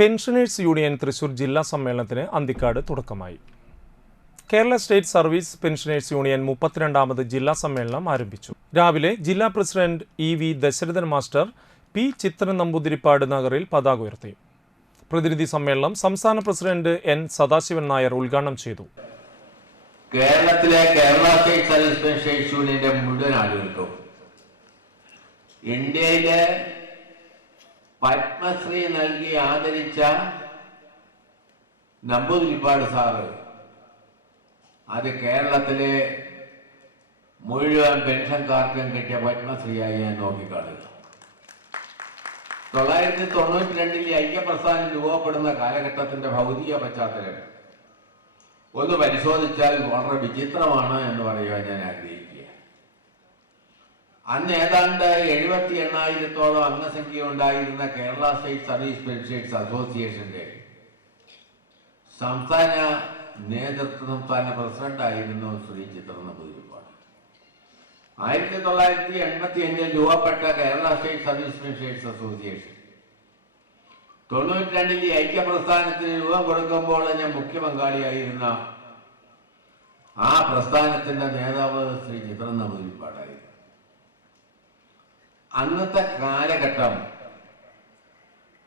Pensioners union Thrissur ജില്ലാ സമ്മേളനത്തിന് അന്തിക്കാട് തുടക്കമായി. Kerala state service pensioners union മുപ്പത്തിരണ്ടാമത് ജില്ലാ സമ്മേളനം ആരംഭിച്ചു. രാവിലെ ജില്ലാ president E V Dasharathan master P Chithra Namboothiripad നഗറിൽ പതാക ഉയർത്തി. പ്രതിനിധി സമ്മേളനം സംസ്ഥാന പ്രസിഡന്റ് എൻ സദാശിവൻ നായർ ഉദ്ഘാടനം ചെയ്തു. കേരളത്തിലെ കേരള സ്റ്റേറ്റ് സർവീസ് യൂണിയന്റെ മുഴുവൻ ആളുകൾക്കും ഇന്ത്യയിലെ പത്മശ്രീ നൽകി ആദരിച്ച നമ്പൂതിരിപ്പാട് സാറ് അത് കേരളത്തിലെ മുഴുവൻ പെൻഷൻകാർക്കും കിട്ടിയ പത്മശ്രീയായി ഞാൻ നോക്കിക്കാണുക തൊള്ളായിരത്തി തൊണ്ണൂറ്റി രണ്ടിലെ ഐക്യപ്രസ്ഥാനം രൂപപ്പെടുന്ന കാലഘട്ടത്തിന്റെ ഭൗതിക പശ്ചാത്തലം. ഒന്ന് പരിശോധിച്ചാൽ വളരെ വിചിത്രമാണ് എന്ന് പറയുവാൻ ഞാൻ ആഗ്രഹിക്കുക അന്ന് ഏതാണ്ട് എഴുപത്തി എണ്ണായിരത്തോളം അംഗസംഖ്യ ഉണ്ടായിരുന്ന കേരള സ്റ്റേറ്റ് സർവീസ് പെൻഷേഴ്സ് അസോസിയേഷന്റെ സംസ്ഥാന നേതൃത്വ സംസ്ഥാന പ്രസിഡന്റായിരുന്നു ശ്രീ ചിത്രന്ന പുതിരിപ്പാട് ആയിരത്തി തൊള്ളായിരത്തി എൺപത്തി അഞ്ചിൽ രൂപപ്പെട്ട Kerala state service pensioners association. തൊണ്ണൂറ്റി രണ്ടിൽ ഈ ഐക്യപ്രസ്ഥാനത്തിന് രൂപം കൊടുക്കുമ്പോൾ ഞാൻ മുഖ്യ പങ്കാളിയായിരുന്ന ആ പ്രസ്ഥാനത്തിന്റെ നേതാവ് ശ്രീ ചിത്രൻ നമ്പൂതിരിപ്പാടായിരുന്നു അന്നത്തെ കാലഘട്ടം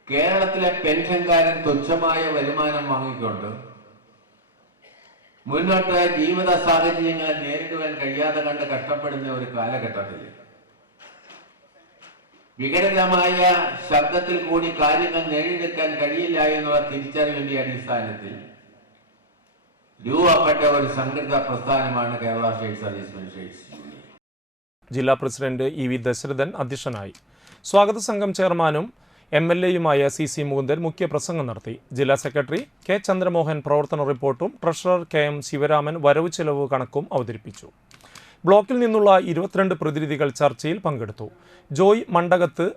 കേരളത്തിലെ പെൻഷൻകാരൻ തുച്ഛമായ വരുമാനം വാങ്ങിക്കൊണ്ട് മുന്നോട്ട് ജീവിത സാഹചര്യങ്ങളെ നേരിടുവാൻ കഴിയാതെ കണ്ട് കഷ്ടപ്പെടുന്ന ഒരു കാലഘട്ടത്തിൽ വികടിതമായ ശബ്ദത്തിൽ കൂടി കാര്യങ്ങൾ നേടിയെടുക്കാൻ കഴിയില്ല എന്നുള്ള തിരിച്ചറിവിന്റെ അടിസ്ഥാനത്തിൽ രൂപപ്പെട്ട ഒരു സംഘടിത പ്രസ്ഥാനമാണ് കേരള സ്റ്റേറ്റ് സർവീസ് യൂണിയൻ ജില്ലാ പ്രസിഡന്റ് ഇ വി ദശരഥൻ അധ്യക്ഷനായി. സ്വാഗത സംഘം ചെയർമാനും എം എൽ എയുമായ സി സി മുകുന്ദൻ മുഖ്യ പ്രസംഗം നടത്തി. ജില്ലാ സെക്രട്ടറി കെ ചന്ദ്രമോഹൻ പ്രവർത്തന റിപ്പോർട്ടും ട്രഷറർ കെ എം ശിവരാമൻ വരവ് ചെലവ് കണക്കും അവതരിപ്പിച്ചു. ബ്ലോക്കിൽ നിന്നുള്ള ഇരുപത്തിരണ്ട് പ്രതിനിധികൾ ചർച്ചയിൽ പങ്കെടുത്തു. ജോയ് മണ്ടകത്ത്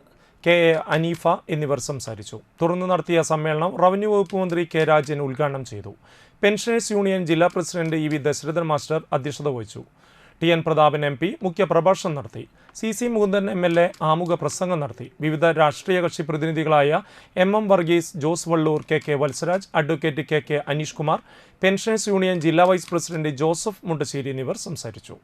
കെ എ അനീഫ എന്നിവർ സംസാരിച്ചു. തുടർന്ന് നടത്തിയ സമ്മേളനം റവന്യൂ വകുപ്പ് മന്ത്രി കെ രാജൻ ഉദ്ഘാടനം ചെയ്തു. പെൻഷനേഴ്സ് യൂണിയൻ ജില്ലാ president E V Dasharathan master അധ്യക്ഷത വഹിച്ചു. T N Prathapan M P മുഖ്യപ്രഭാഷണം നടത്തി. C C Mukundan M L A ആമുഖ പ്രസംഗം നടത്തി. വിവിധ രാഷ്ട്രീയ കക്ഷി പ്രതിനിധികളായ M M Varghese Jose Vallur K K Valsaraj advocate K K Aneesh Kumar pensioners union ജില്ലാ വൈസ് പ്രസിഡന്റ് ജോസഫ് മുണ്ടശ്ശേരി എന്നിവർ സംസാരിച്ചു.